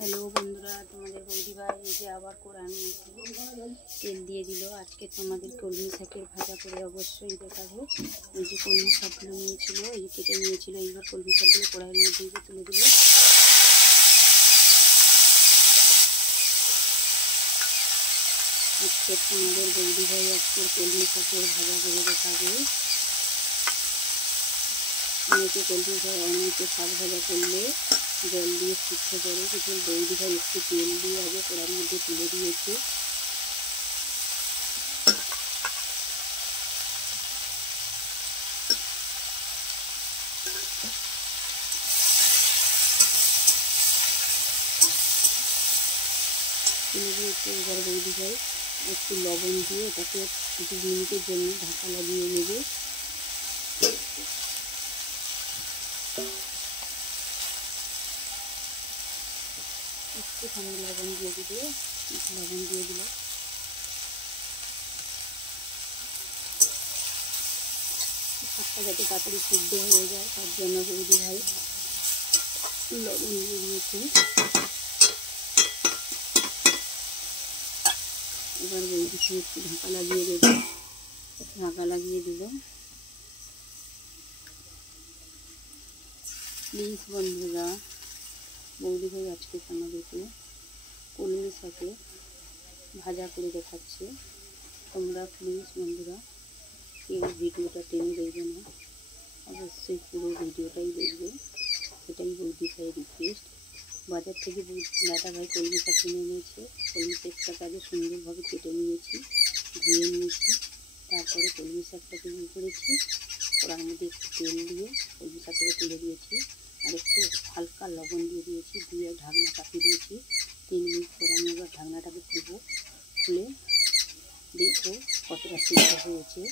Hello বন্ধুরা, তোমাদের বৌদি ভাই এই যে আবার কোরআন মধ্যে তেল দিয়ে দিল। আজকে তোমাদের কলমি শাকের ভাজা করে অবশ্যই দেখাবো। এই যে কলমি শাকগুলো নিয়েছিল, এই যে কেটে নিয়েছিল, এইবার কলমি শাকগুলো কড়াইয়ের মধ্যে এই যে তুলে দিল। আজকে তোমাদের বৌদি ভাই আজকের কলমি শাকের ভাজা করে দেখাবে। অনেকে কলমি শাক, অনেকে শাক ভাজা করলে জল দিয়ে সিদ্ধ করে, কিন্তু বৌদি ভাই একটু তেল দিয়ে আগে কড়াইয়ের মধ্যে তুলে দিয়েছে। তুলে দিয়েছে, এবার বৌদি ভাই একটু লবণ দিয়ে এটাকে 2 মিনিটের জন্য ঢাকা লাগিয়ে নেবে। একটুখানি লবণ দিয়ে দিবে, লবণ দিয়ে দিলে শাকটা যাতে তাড়াতাড়ি সিদ্ধ হয়ে যায় তার জন্য বৌদি ভাই লবণ দিয়ে দিয়েছে। এবার বৌদি ভাই একটু ঢাকা লাগিয়ে দেবে, ঢাকা লাগিয়ে দিল। প্লিজ বন্ধুরা, বৌদি ভাই আজকে আমাদেরকে কলমি শাকে ভাজা করে দেখাচ্ছে। তোমরা প্লিজ বন্ধুরা কেউ ভিডিওটা টেনে দেখবে না, অবশ্যই পুরো ভিডিওটাই দেখবে, এটাই বৌদি ভাইয়ের রিকোয়েস্ট। বাজার থেকে দাদা ভাই কলমি শাক কিনে এনেছে, কলমি শাকটাকে আগে সুন্দরভাবে কেটে নিয়েছি, ধুয়ে নিয়েছি। তারপরে কলমি শাকটাকে কী করেছি, কড়ার মধ্যে একটু তেল দিয়ে কলমি শাকটাকে তুলে দিয়েছি, আর একটু হালকা লবণ দিয়ে দিয়েছি, দিয়ে ঢাকনা চাপিয়ে দিয়েছি। 3 মিনিট পর আমি এবার ঢাকনাটাকে খুলবো, খুলে দেখবো কতটা সিদ্ধ হয়েছে।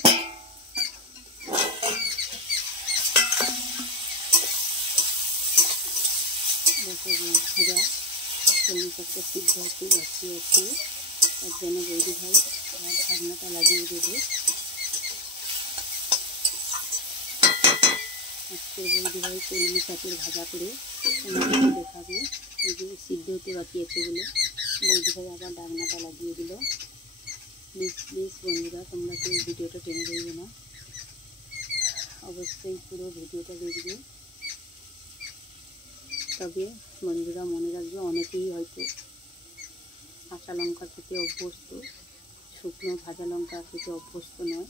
ভাজা কলমি শাকটা সিদ্ধ হতে বাকি আছে, তার জন্য বৌদি ভাই আবার ঢাকনাটা লাগিয়ে দেবে। আজকের বৌদি ভাই কলমি শাকের ভাজা করে তোমাদেরকে দেখাবে। এই যে সিদ্ধ হতে বাকি আছে বলে বৌদি ভাই আবার ঢাকনাটা লাগিয়ে দিল। প্লিজ প্লিজ বন্ধুরা, তোমরা কেউ ভিডিওটা টেনে দেখবে না, অবশ্যই পুরো ভিডিওটা দেখবে। তবে বন্ধুরা মনে রাখবে, অনেকেই হয়তো কাঁচা লঙ্কা খেতে অভ্যস্ত, শুকনো ভাজা লঙ্কা খেতে অভ্যস্ত নয়।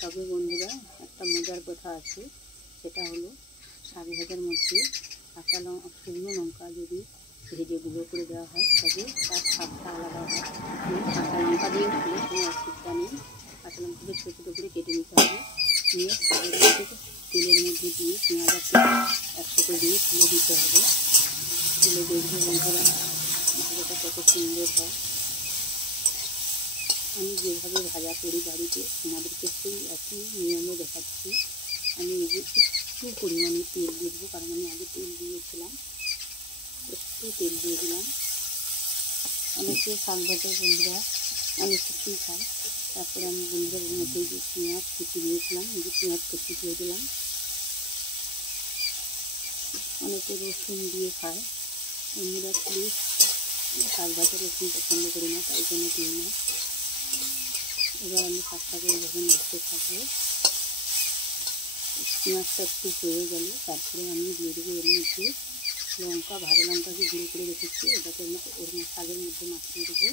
তবে বন্ধুরা একটা মজার কথা আছে, সেটা হলো শাক ভাজার মধ্যে কাঁচা লঙ্কা, শুকনো লঙ্কা যদি ভেজে গুঁড়ো করে দেওয়া হয় তবে তার স্বাদটা আলাদা হয়। কাঁচা লঙ্কা দিয়ে খেলে কোনো অসুবিধা নেই। কাঁচা লঙ্কাকে ছোটো ছোটো করে কেটে নিতে হবে, নিয়ে শাকের মধ্যে তেলের মধ্যে দিয়ে পেঁয়াজ একসাথে দিয়ে তুলে দিতে হবে। তুলে দেখবে বন্ধুরা ভাজাটা কত সুন্দর হয়। আমি যেভাবে ভাজা করি বাড়িতে তোমাদেরকে সেই একই নিয়মে দেখাচ্ছি। আমি এই যে একটু পরিমাণে তেল দিয়ে দেবো, কারণ আমি আগে তেল দিয়েছিলাম, একটু তেল দিয়ে দিলাম। অনেকে শাক ভাজার বন্ধুরা অনেক কিছুই খায়। তারপরে আমি বন্ধুরা এর মধ্যে যে পেঁয়াজ কুচি দিয়েছিলাম, এই যে পেঁয়াজ কুচি দিয়ে দিলাম। অনেকে রসুন দিয়ে খায়, বন্ধুরা প্লিজ শাক ভাজা রসুন পছন্দ করি না, তাই জন্য দিই না। এবার আমি শাকটাকে এইভাবে নাড়তে থাকবো। পেঁয়াজটা একটু হয়ে গেলে তারপরে আমি দিয়ে দেবো এর মধ্যে লঙ্কা, ভাজা লঙ্কাকে গুঁড়ো করে রেখেছি, ওটাকে আমি ওর শাকের মধ্যে মাখিয়ে দেবো।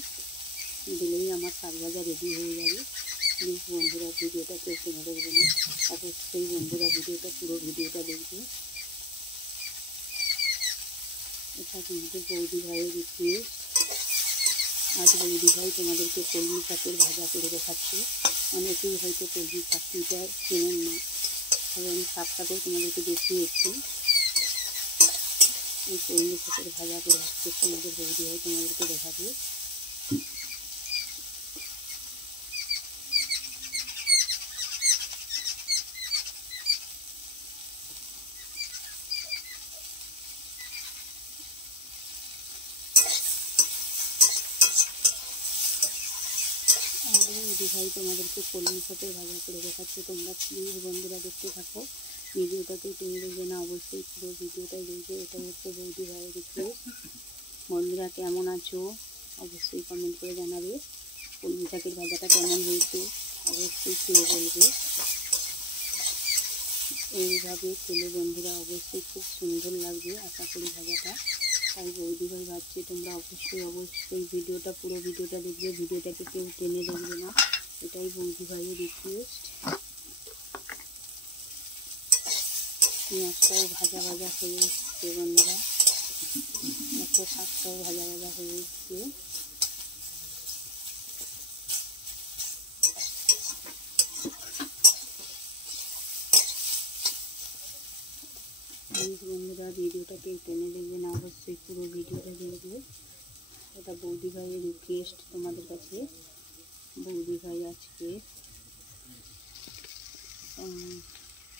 দিলেই আমার শাক ভাজা রেডি হয়ে যাবে। প্লিজ বন্ধুরা ভিডিওটা কেউ টেনে দেখবে না, অবশ্যই বন্ধুরা ভিডিওটা পুরো ভিডিওটা দেখবে। এটা কিন্তু বৌদি ভাইয়ের রিকোয়েস্ট। আজ বৌদি ভাই তোমাদেরকে কলমি শাকের ভাজা করে দেখাচ্ছে। অনেকেই হয়তো কলমি শাকটা চেনেন না, তবে আমি শাকটাকেও তোমাদেরকে দেখিয়েছি। এই কলমি শাকের ভাজা করে আজকে তোমাদের বৌদি ভাই তোমাদেরকে দেখাবে। বৌদি ভাই তোমাদেরকে কলমি শাকের ভাজা করে দেখাচ্ছে। তোমরা প্লিজ বন্ধুরা দেখতে থাকো, ভিডিওটাকে টেনে দেখবে না, অবশ্যই পুরো ভিডিওটাই দেখবে। এটাই হচ্ছে বৌদি ভাইয়ের রিকোয়েস্ট। বন্ধুরা কেমন আছো অবশ্যই কমেন্ট করে জানাবে। কলমি শাকের ভাজাটা কেমন হয়েছে অবশ্যই খেয়ে বলবে। এইভাবে খেলে বন্ধুরা অবশ্যই খুব সুন্দর লাগবে আশা করি ভাজাটা। তাই বৌদিভাই ভাবছে তোমরা অবশ্যই ভিডিওটা পুরো ভিডিওটা দেখবে, ভিডিওটাকে কেউ টেনে দেখবে না, এটাই বৌদিভাইয়ের রিকোয়েস্ট। পেঁয়াজটাও ভাজা ভাজা হয়ে এসছে বন্ধুরা, দেখো শাকটাও ভাজা ভাজা হয়ে এসছে। প্লিজ বন্ধুরা ভিডিওটা কেউ টেনে দেখবে না, অবশ্যই পুরো ভিডিওটা দেখবে। এটা বৌদিভাইয়ের রিকোয়েস্ট তোমাদের কাছে। বৌদিভাই আজকে